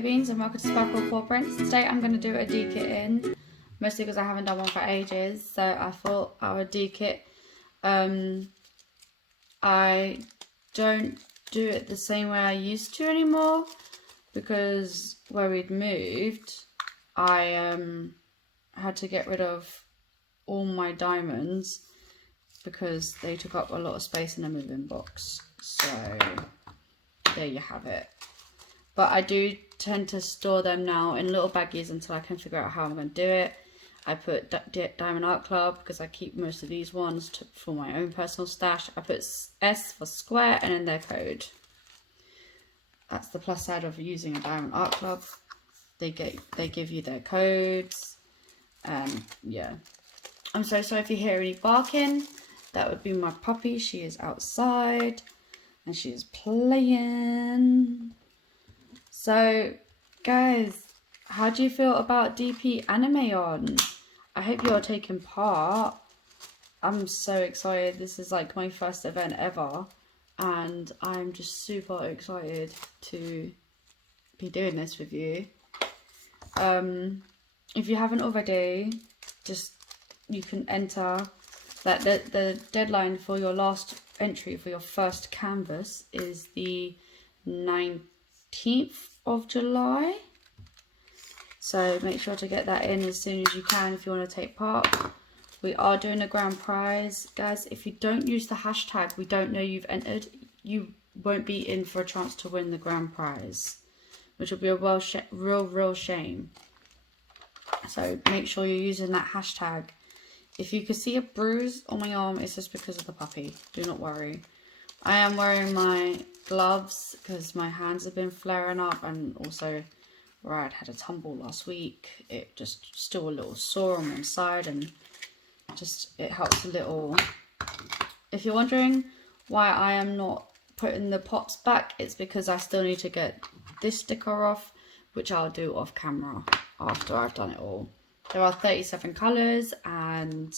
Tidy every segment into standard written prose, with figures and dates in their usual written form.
Cocoa Beans and welcome to Sparkle Paw Prints. Today I'm going to do a D-kit in, mostly because I haven't done one for ages, so I thought I would D-kit. I don't do it the same way I used to anymore, because where we'd moved, I had to get rid of all my diamonds because they took up a lot of space in a moving box. So there you have it. But I do tend to store them now in little baggies until I can figure out how I'm going to do it. I put Diamond Art Club because I keep most of these ones for my own personal stash. I put S for square and then their code. That's the plus side of using a Diamond Art Club. They give you their codes. Yeah. I'm so sorry if you hear any barking. That would be my puppy. She is outside and she is playing. So, guys, how do you feel about DP Anime On? I hope you're taking part. I'm so excited. This is like my first event ever, and I'm just super excited to be doing this with you. If you haven't already, you can enter. That the deadline for your last entry for your first canvas is the 19th of July. So make sure to get that in as soon as you can if you want to take part. We are doing a grand prize. Guys, if you don't use the hashtag "we don't know you've entered," you won't be in for a chance to win the grand prize, which will be a real shame. So make sure you're using that hashtag. If you could see a bruise on my arm, it's just because of the puppy. Do not worry. I am wearing my gloves because my hands have been flaring up, and also where I'd had a tumble last week, it just still a little sore on one side, and just it helps a little. If you're wondering why I am not putting the pops back, it's because I still need to get this sticker off, which I'll do off camera after I've done it all. There are 37 colours and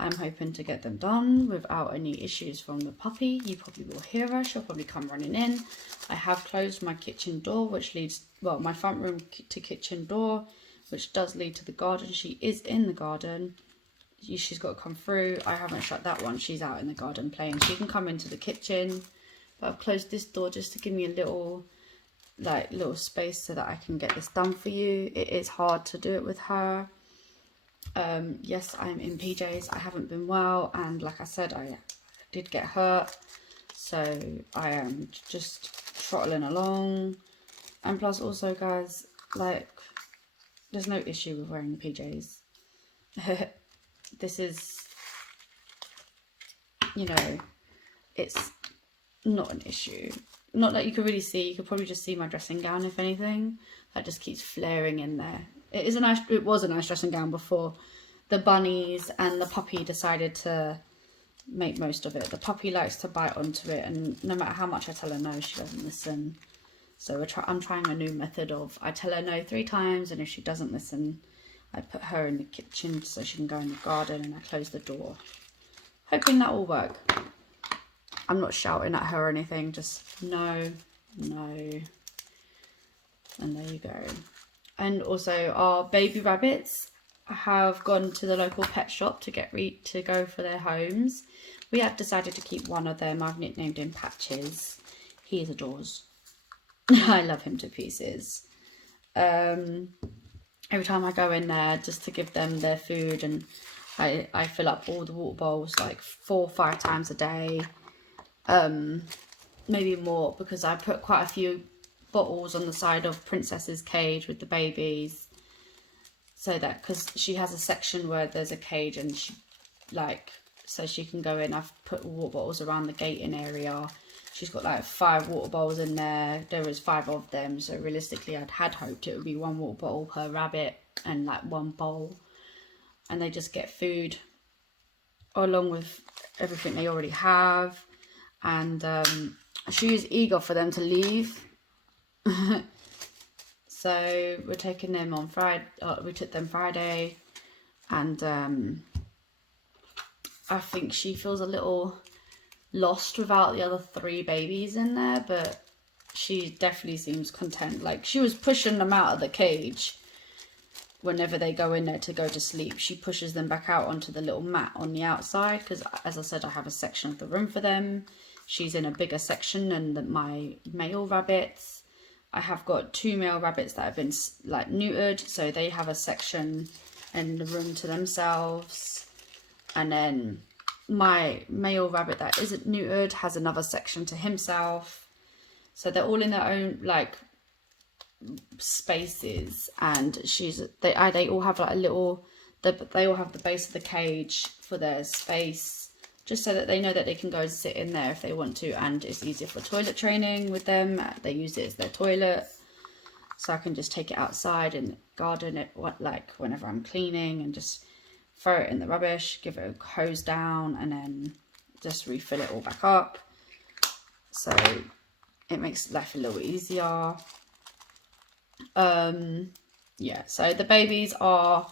I'm hoping to get them done without any issues from the puppy. You probably will hear her. She'll probably come running in. I have closed my kitchen door, which leads, well, my front room to kitchen door, which does lead to the garden. She is in the garden. She's got to come through. I haven't shut that one. She's out in the garden playing. She can come into the kitchen. But I've closed this door just to give me a little space so that I can get this done for you. It is hard to do it with her. Yes, I'm in PJs. I haven't been well, and like I said, I did get hurt, so I am just throttling along. And plus also, guys, like, there's no issue with wearing the PJs. This is, you know, it's not an issue. Not that you could really see. You could probably just see my dressing gown, if anything. That just keeps flaring in there. It was a nice dressing gown before the bunnies and the puppy decided to make most of it. The puppy likes to bite onto it, and no matter how much I tell her no, she doesn't listen. So I'm trying a new method of, I tell her no 3 times, and if she doesn't listen, I put her in the kitchen so she can go in the garden, and I close the door. Hoping that will work. I'm not shouting at her or anything, just no. And there you go. And also our baby rabbits have gone to the local pet shop to to go for their homes. We have decided to keep one of them. I've nicknamed him Patches. He adores. I love him to pieces. Every time I go in there just to give them their food, and I fill up all the water bowls like 4 or 5 times a day. Maybe more, because I put quite a few bottles on the side of Princess's cage with the babies, so that, because she has a section where there's a cage and she, like, so she can go in. I've put water bottles around the gating area. She's got like 5 water bowls in there. There was 5 of them, so realistically I'd had hoped it would be 1 water bottle per rabbit and like 1 bowl, and they just get food along with everything they already have. And she is eager for them to leave. So we're taking them on Friday. We took them Friday, and I think she feels a little lost without the other 3 babies in there. But she definitely seems content. Like, she was pushing them out of the cage whenever they go in there to go to sleep. She pushes them back out onto the little mat on the outside, because as I said, I have a section of the room for them. She's in a bigger section than my male rabbits. I have got 2 male rabbits that have been like neutered, so they have a section in the room to themselves. And then my male rabbit that isn't neutered has another section to himself. So they're all in their own like spaces, and they all have like a little, they all have the base of the cage for their space, just so that they know that they can go and sit in there if they want to, and it's easier for toilet training with them. They use it as their toilet, so I can just take it outside and garden it like whenever I'm cleaning, and just throw it in the rubbish, give it a hose down, and then just refill it all back up. So it makes life a little easier. Yeah, so the babies are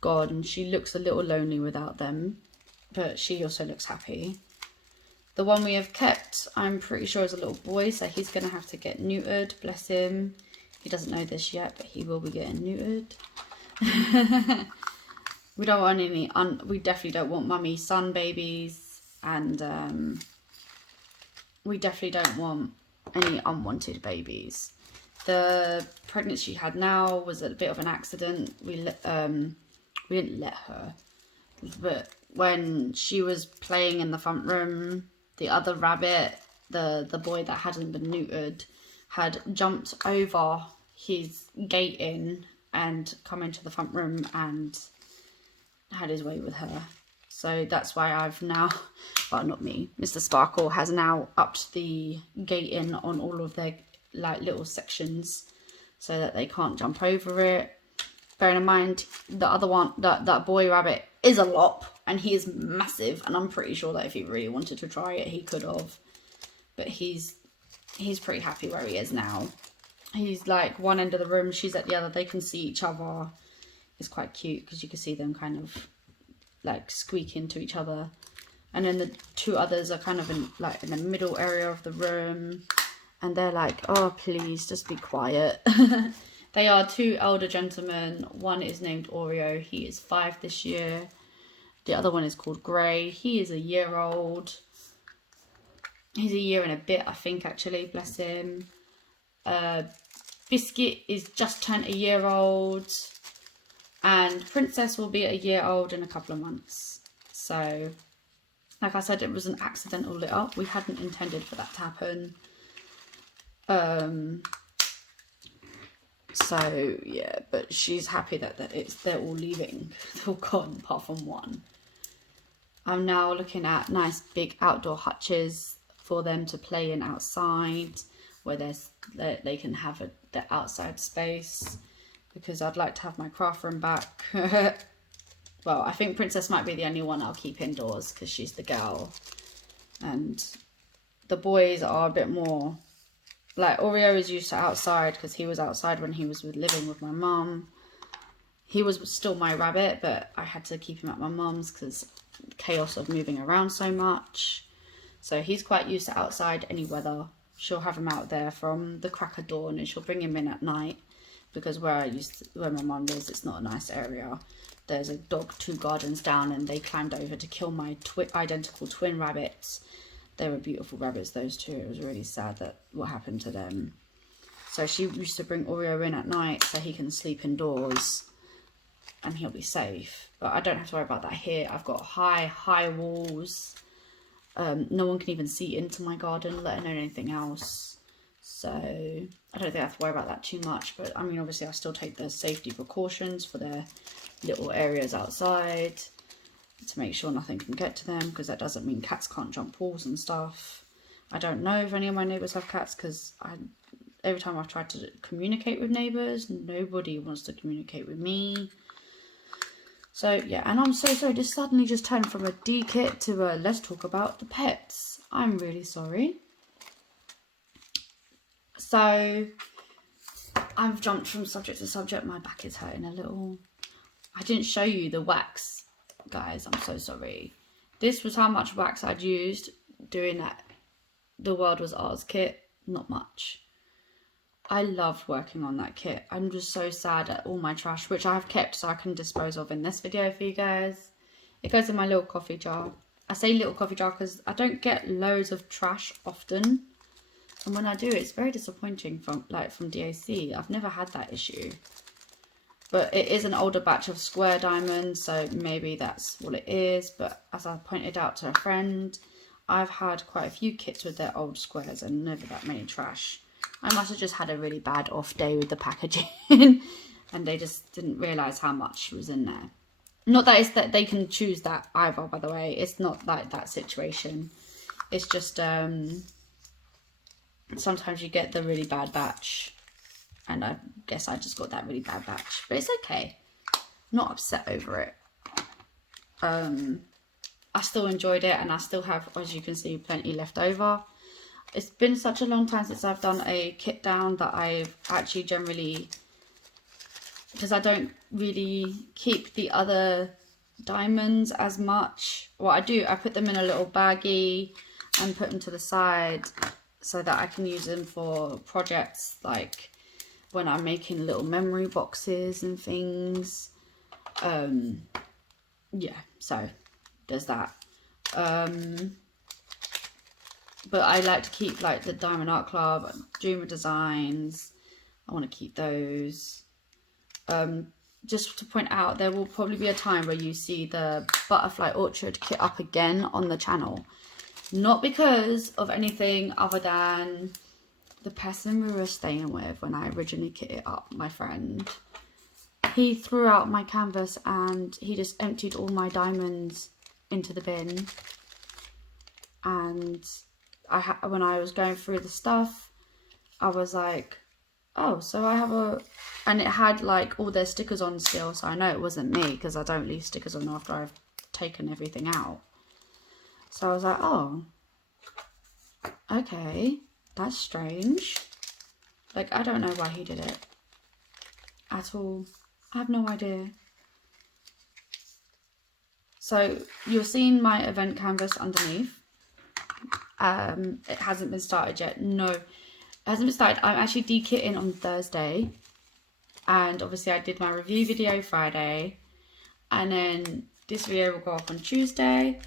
gone. She looks a little lonely without them, but she also looks happy. The one we have kept, I'm pretty sure, is a little boy, so he's going to have to get neutered, bless him. He doesn't know this yet, but he will be getting neutered. We don't want any, we definitely don't want mummy son babies, and we definitely don't want any unwanted babies. The pregnancy she had now was a bit of an accident. We didn't let her, but when she was playing in the front room, the other rabbit, the boy that hadn't been neutered, had jumped over his gate in and come into the front room and had his way with her. So that's why I've now, well, not me, Mr. Sparkle has now upped the gate in on all of their like little sections so that they can't jump over it. Bearing in mind, the other one, that boy rabbit is a lop, and he is massive, and I'm pretty sure that if he really wanted to try it, he could have. But he's pretty happy where he is now. He's like one end of the room, she's at the other. They can see each other. It's quite cute because you can see them kind of like squeaking to each other. And then the 2 others are kind of in the middle area of the room. And they're like, oh, please, just be quiet. They are 2 elder gentlemen. One is named Oreo. He is 5 this year. The other one is called Grey. He is a year old. He's a year and a bit, I think, actually. Bless him. Biscuit is just turned a year old. And Princess will be a year old in a couple of months. So, like I said, it was an accidental lit up. We hadn't intended for that to happen. So yeah, but she's happy that they're all leaving. They're all gone apart from one. I'm now looking at nice big outdoor hutches for them to play in outside, where they can have the outside space, because I'd like to have my craft room back. Well, I think Princess might be the only one I'll keep indoors because she's the girl, and the boys are a bit more. Like, Oreo is used to outside because he was outside when he was living with my mum. He was still my rabbit, but I had to keep him at my mum's because chaos of moving around so much. So he's quite used to outside any weather. She'll have him out there from the crack of dawn, and she'll bring him in at night, because where my mum lives, it's not a nice area. There's a dog 2 gardens down, and they climbed over to kill my identical twin rabbits. They were beautiful rabbits, those 2. It was really sad that what happened to them. So she used to bring Oreo in at night so he can sleep indoors and he'll be safe. But I don't have to worry about that here. I've got high walls. No one can even see into my garden, let alone anything else. So I don't think I have to worry about that too much. But I mean, obviously I still take the safety precautions for their little areas outside, to make sure nothing can get to them, because that doesn't mean cats can't jump walls and stuff. I don't know if any of my neighbours have cats, because every time I've tried to communicate with neighbours, nobody wants to communicate with me. So yeah, and I'm so sorry, this suddenly just turned from a D-kit to a let's talk about the pets. I'm really sorry. So I've jumped from subject to subject. My back is hurting a little. I didn't show you the wax, guys, I'm so sorry. This was how much wax I'd used doing that The World Was Ours kit. Not much. I loved working on that kit. I'm just so sad at all my trash, which I have kept so I can dispose of in this video for you guys. It goes in my little coffee jar. I say little coffee jar because I don't get loads of trash often. And when I do, it's very disappointing from DAC. I've never had that issue. But it is an older batch of square diamonds, so maybe that's what it is. But as I pointed out to a friend, I've had quite a few kits with their old squares and never that many trash. I must have just had a really bad off day with the packaging and they just didn't realise how much was in there. Not that it's that they can choose that either, by the way. It's not like that situation. It's just sometimes you get the really bad batch. And I guess I just got that really bad batch. But it's okay. Not upset over it. I still enjoyed it and I still have, as you can see, plenty left over. It's been such a long time since I've done a kit down that I've actually generally, because I don't really keep the other diamonds as much. What I do, I put them in a little baggie and put them to the side so that I can use them for projects like when I'm making little memory boxes and things. Yeah, so there's that. But I like to keep like the Diamond Art Club, Juma Designs. I want to keep those. Just to point out, there will probably be a time where you see the Butterfly Orchard kit up again on the channel. Not because of anything other than the person we were staying with when I originally kit it up, my friend. He threw out my canvas and he just emptied all my diamonds into the bin. And when I was going through the stuff, I was like, oh, so I have a... And it had like all their stickers on still, so I know it wasn't me because I don't leave stickers on after I've taken everything out. So I was like, oh, okay, that's strange. Like, I don't know why he did it at all. I have no idea. So you're seeing my event canvas underneath. It hasn't been started yet. No, it hasn't been started. I'm actually de-kitting on Thursday. And obviously I did my review video Friday. And then this video will go up on Tuesday.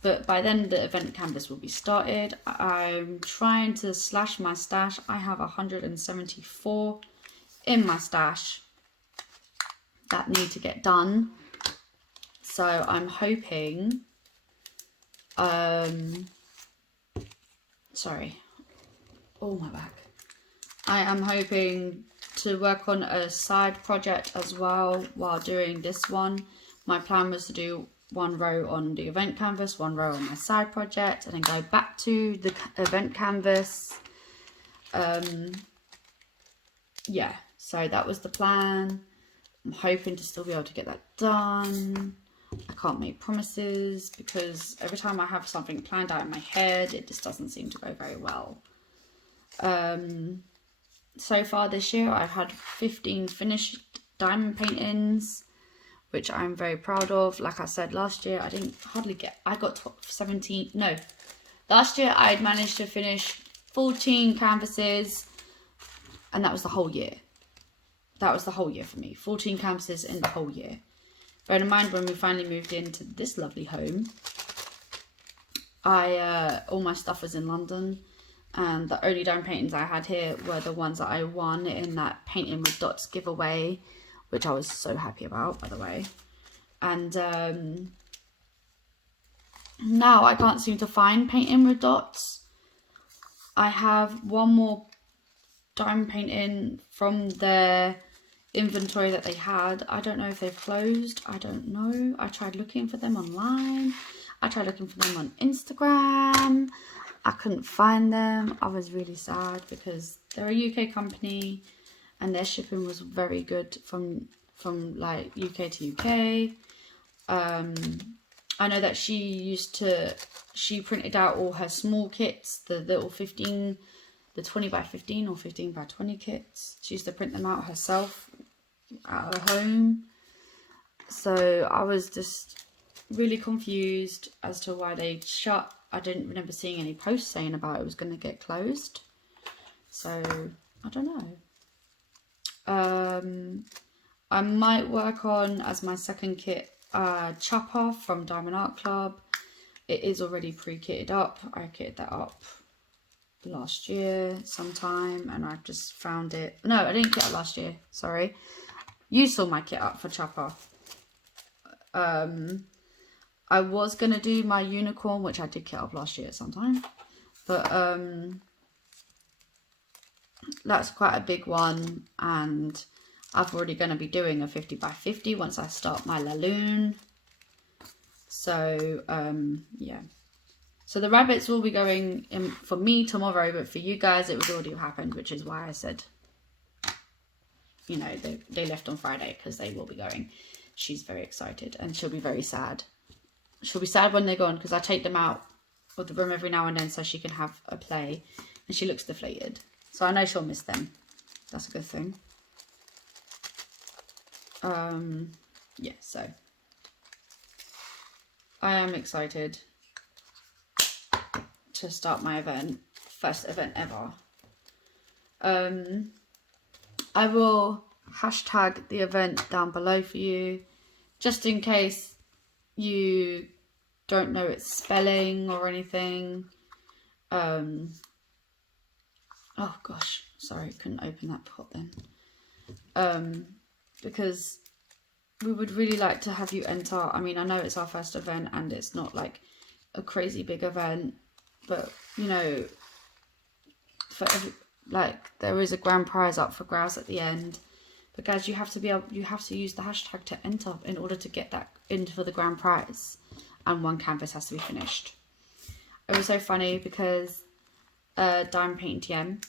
But by then the event canvas will be started. I'm trying to slash my stash. I have 174 in my stash that need to get done. So I'm hoping... sorry, oh my back. I am hoping to work on a side project as well while doing this one. My plan was to do one row on the event canvas, one row on my side project, and then go back to the event canvas. Yeah, so that was the plan. I'm hoping to still be able to get that done. I can't make promises because every time I have something planned out in my head, it just doesn't seem to go very well. So far this year, I've had 15 finished diamond paintings, which I'm very proud of. Like I said, last year, I got 17, no. Last year, I'd managed to finish 14 canvases, and that was the whole year. That was the whole year for me. 14 canvases in the whole year. Bear in mind, when we finally moved into this lovely home, all my stuff was in London, and the only diamond paintings I had here were the ones that I won in that Painting with Dots giveaway, which I was so happy about, by the way. And now I can't seem to find Painting with Dots. I have one more diamond painting from their inventory that they had. I don't know if they've closed. I don't know. I tried looking for them online. I tried looking for them on Instagram. I couldn't find them. I was really sad because they're a UK company and their shipping was very good from like UK to UK. I know that she printed out all her small kits, the little 15, the 20 by 15 or 15 by 20 kits. She used to print them out herself at her home. So I was just really confused as to why they shut. I didn't remember seeing any posts saying about it was going to get closed. So I don't know. I might work on, as my second kit, Chopper from Diamond Art Club. It is already pre-kitted up. I kitted that up last year sometime, and I've just found it. No, I didn't kit it last year, sorry. You saw my kit up for Chopper. I was going to do my unicorn, which I did kit up last year sometime. But that's quite a big one, and I've already going to be doing a 50 by 50 once I start my Laloon. So yeah, so the rabbits will be going in for me tomorrow, but for you guys it would already have happened, which is why I said, you know, they left on Friday, because they will be going. She's very excited, and she'll be very sad. She'll be sad when they're gone, because I take them out of the room every now and then so she can have a play, and she looks deflated, so I know she'll miss them. That's a good thing. Yeah, so I am excited to start my event, first event ever. I will hashtag the event down below for you, just in case you don't know its spelling or anything. Oh gosh, sorry, couldn't open that pot then. Because we would really like to have you enter. I mean, I know it's our first event and it's not like a crazy big event, but you know, for there is a grand prize up for grabs at the end. But guys, you have to use the hashtag to enter in order to get that in for the grand prize, and one canvas has to be finished. It was so funny because Diamond Paint TM,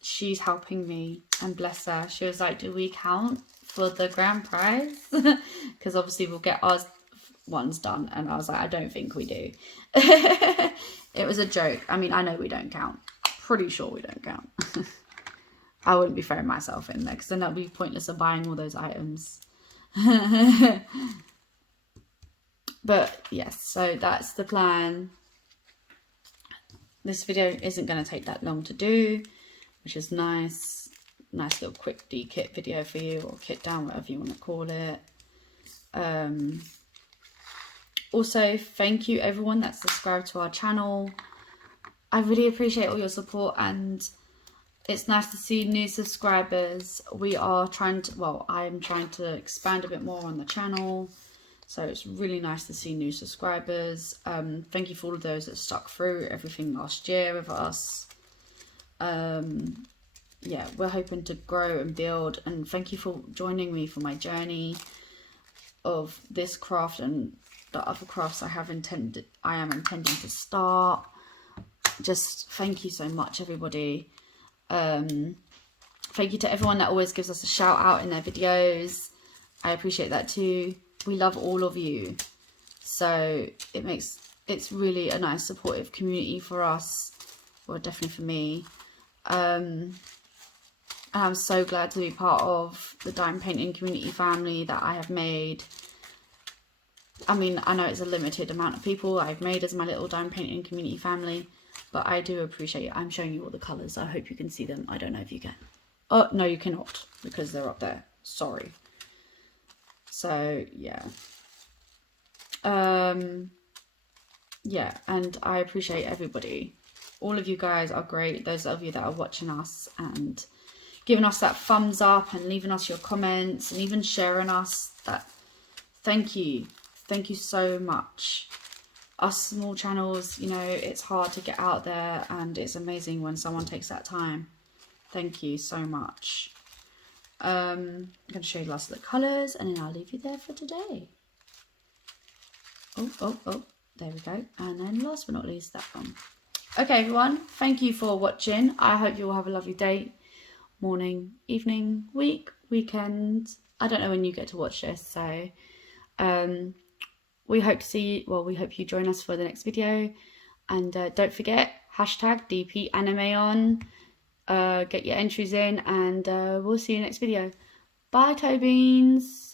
she's helping me, and bless her, she was like, do we count for the grand prize? Because obviously we'll get ours ones done, and I was like, I don't think we do. It was a joke. I mean, I know we don't count. Pretty sure we don't count. I wouldn't be throwing myself in there, because then that would be pointless of buying all those items. But yes, so that's the plan. This video isn't going to take that long to do, which is nice. Nice little quick de-kit video for you, or kit down, whatever you want to call it. Also, thank you everyone that's subscribed to our channel. I really appreciate all your support, and it's nice to see new subscribers. We are trying to, well, I'm trying to expand a bit more on the channel, so it's really nice to see new subscribers. Thank you for all of those that stuck through everything last year with us. Yeah, we're hoping to grow and build, and thank you for joining me for my journey of this craft and the other crafts I am intending to start. Just thank you so much, everybody. Thank you to everyone that always gives us a shout out in their videos. I appreciate that too. We love all of you, so it's really a nice supportive community for us, or definitely for me. And I'm so glad to be part of the diamond painting community family that I have made. I mean, I know it's a limited amount of people I've made as my little diamond painting community family, but I do appreciate it. I'm showing you all the colours. I hope you can see them. I don't know if you can. Oh, no, you cannot, because they're up there. Sorry. So, yeah. Yeah, and I appreciate everybody. All of you guys are great. Those of you that are watching us and giving us that thumbs up and leaving us your comments and even sharing us, thank you. Thank you so much. Us small channels, you know, it's hard to get out there, and it's amazing when someone takes that time. Thank you so much. I'm going to show you the last of the colours, and then I'll leave you there for today. Oh, there we go. And then last but not least, that one. Okay, everyone, thank you for watching. I hope you all have a lovely day, morning, evening, week, weekend. I don't know when you get to watch this, so we hope you join us for the next video. And don't forget, hashtag DPAnimeon. Get your entries in, and we'll see you next video. Bye, toe beans.